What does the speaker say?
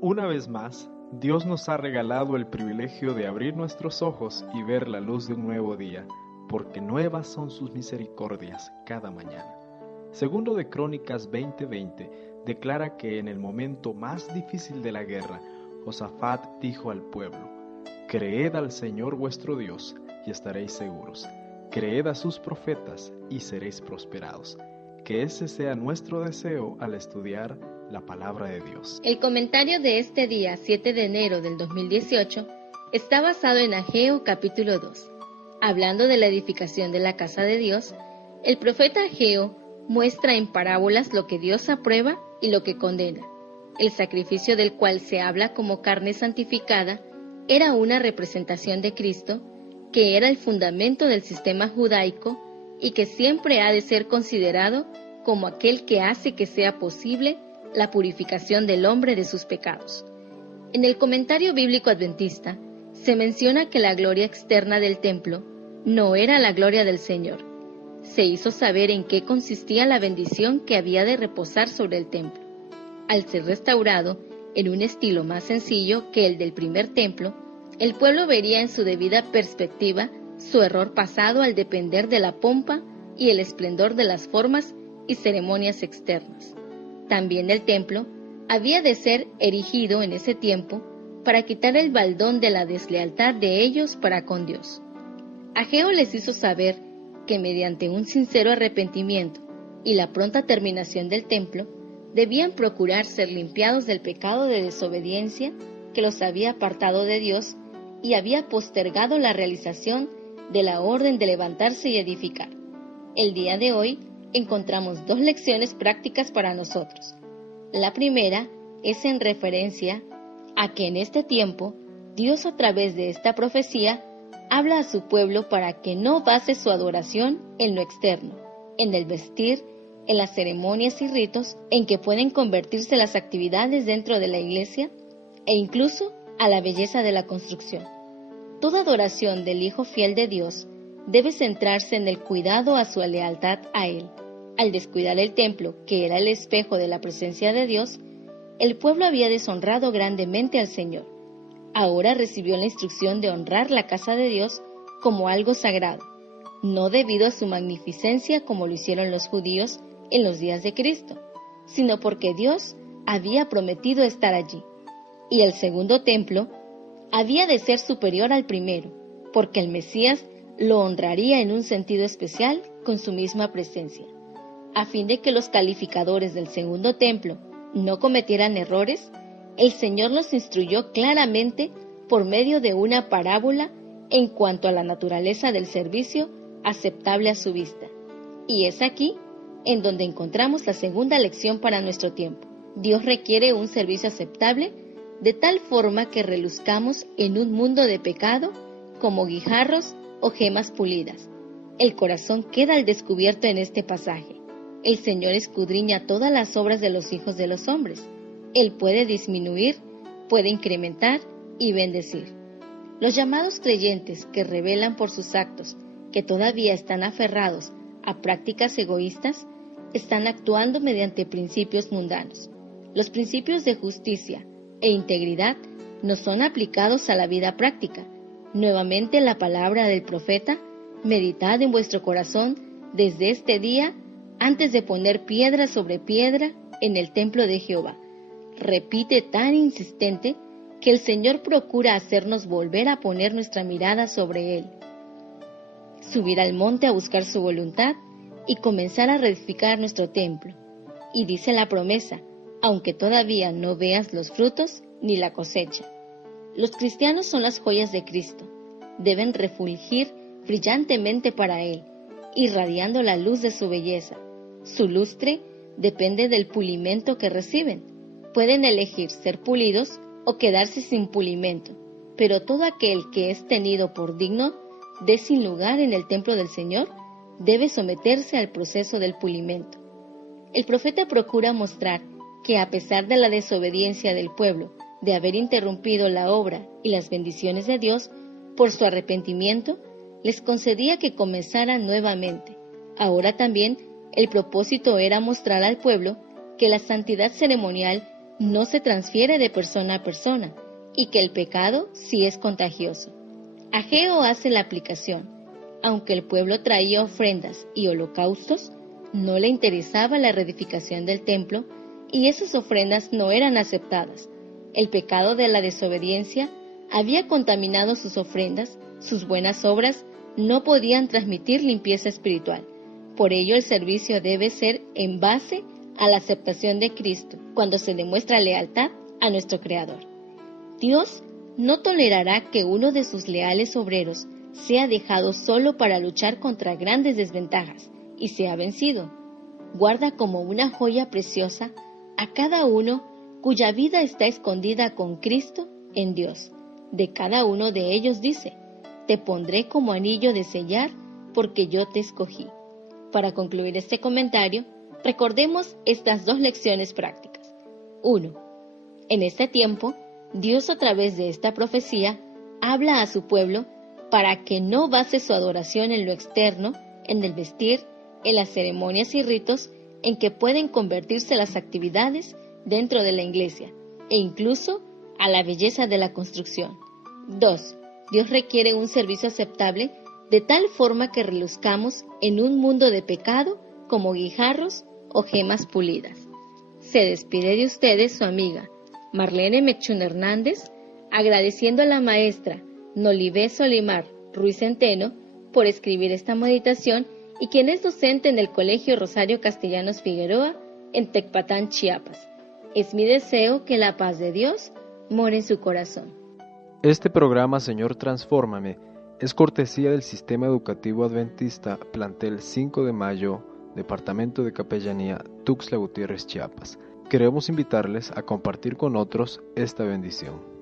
Una vez más, Dios nos ha regalado el privilegio de abrir nuestros ojos y ver la luz de un nuevo día, porque nuevas son sus misericordias cada mañana. Segundo de Crónicas 20:20 declara que en el momento más difícil de la guerra, Josafat dijo al pueblo: «Creed al Señor vuestro Dios y estaréis seguros. Creed a sus profetas y seréis prosperados». Que ese sea nuestro deseo al estudiar la palabra de Dios. El comentario de este día, 7 de enero del 2018, está basado en Ageo capítulo 2. Hablando de la edificación de la casa de Dios, el profeta Ageo muestra en parábolas lo que Dios aprueba y lo que condena. El sacrificio del cual se habla como carne santificada era una representación de Cristo, que era el fundamento del sistema judaico y que siempre ha de ser considerado como aquel que hace que sea posible la purificación del hombre de sus pecados. En el comentario bíblico adventista se menciona que la gloria externa del templo no era la gloria del Señor. Se hizo saber en qué consistía la bendición que había de reposar sobre el templo. Al ser restaurado en un estilo más sencillo que el del primer templo, el pueblo vería en su debida perspectiva su error pasado al depender de la pompa y el esplendor de las formas y ceremonias externas. También el templo había de ser erigido en ese tiempo para quitar el baldón de la deslealtad de ellos para con Dios. Ageo les hizo saber que mediante un sincero arrepentimiento y la pronta terminación del templo, debían procurar ser limpiados del pecado de desobediencia que los había apartado de Dios y había postergado la realización de la orden de levantarse y edificar. El día de hoy encontramos dos lecciones prácticas para nosotros. La primera es en referencia a que en este tiempo Dios, a través de esta profecía, habla a su pueblo para que no base su adoración en lo externo, en el vestir, en las ceremonias y ritos en que pueden convertirse las actividades dentro de la iglesia e incluso a la belleza de la construcción. Toda adoración del Hijo fiel de Dios debe centrarse en el cuidado a su lealtad a Él. Al descuidar el templo, que era el espejo de la presencia de Dios, el pueblo había deshonrado grandemente al Señor. Ahora recibió la instrucción de honrar la casa de Dios como algo sagrado, no debido a su magnificencia como lo hicieron los judíos en los días de Cristo, sino porque Dios había prometido estar allí. Y el segundo templo había de ser superior al primero, porque el Mesías lo honraría en un sentido especial con su misma presencia. A fin de que los calificadores del segundo templo no cometieran errores, el Señor los instruyó claramente por medio de una parábola en cuanto a la naturaleza del servicio aceptable a su vista. Y es aquí en donde encontramos la segunda lección para nuestro tiempo. Dios requiere un servicio aceptable de tal forma que reluzcamos en un mundo de pecado como guijarros o gemas pulidas. El corazón queda al descubierto en este pasaje. El Señor escudriña todas las obras de los hijos de los hombres. Él puede disminuir, puede incrementar y bendecir. Los llamados creyentes que revelan por sus actos que todavía están aferrados a prácticas egoístas, están actuando mediante principios mundanos. Los principios de justicia e integridad no son aplicados a la vida práctica. Nuevamente la palabra del profeta: meditad en vuestro corazón desde este día antes de poner piedra sobre piedra en el templo de Jehová. Repite tan insistente que el Señor procura hacernos volver a poner nuestra mirada sobre Él, subir al monte a buscar su voluntad y comenzar a reedificar nuestro templo. Y dice la promesa: aunque todavía no veas los frutos ni la cosecha. Los cristianos son las joyas de Cristo. Deben refulgir brillantemente para Él, irradiando la luz de su belleza. Su lustre depende del pulimento que reciben. Pueden elegir ser pulidos o quedarse sin pulimento, pero todo aquel que es tenido por digno de sin lugar en el templo del Señor debe someterse al proceso del pulimento. El profeta procura mostrar que a pesar de la desobediencia del pueblo, de haber interrumpido la obra y las bendiciones de Dios, por su arrepentimiento, les concedía que comenzaran nuevamente. Ahora también el propósito era mostrar al pueblo que la santidad ceremonial no se transfiere de persona a persona y que el pecado sí es contagioso. Ageo hace la aplicación. Aunque el pueblo traía ofrendas y holocaustos, no le interesaba la reedificación del templo y esas ofrendas no eran aceptadas. El pecado de la desobediencia había contaminado sus ofrendas, sus buenas obras no podían transmitir limpieza espiritual. Por ello el servicio debe ser en base a la aceptación de Cristo, cuando se demuestra lealtad a nuestro Creador. Dios no tolerará que uno de sus leales obreros sea dejado solo para luchar contra grandes desventajas y sea vencido. Guarda como una joya preciosa a cada uno cuya vida está escondida con Cristo en Dios. De cada uno de ellos dice: te pondré como anillo de sellar porque yo te escogí. Para concluir este comentario, recordemos estas dos lecciones prácticas. 1. En este tiempo, Dios a través de esta profecía habla a su pueblo para que no base su adoración en lo externo, en el vestir, en las ceremonias y ritos en que pueden convertirse las actividades dentro de la iglesia e incluso a la belleza de la construcción. 2. Dios requiere un servicio aceptable de tal forma que reluzcamos en un mundo de pecado como guijarros o gemas pulidas. Se despide de ustedes su amiga Marlene Mechún Hernández, agradeciendo a la maestra Nolivé Solimar Ruiz Centeno por escribir esta meditación y quien es docente en el Colegio Rosario Castellanos Figueroa en Tecpatán, Chiapas. Es mi deseo que la paz de Dios more en su corazón. Este programa, Señor Transfórmame, es cortesía del Sistema Educativo Adventista Plantel 5 de Mayo, Departamento de Capellanía, Tuxtla Gutiérrez, Chiapas. Queremos invitarles a compartir con otros esta bendición.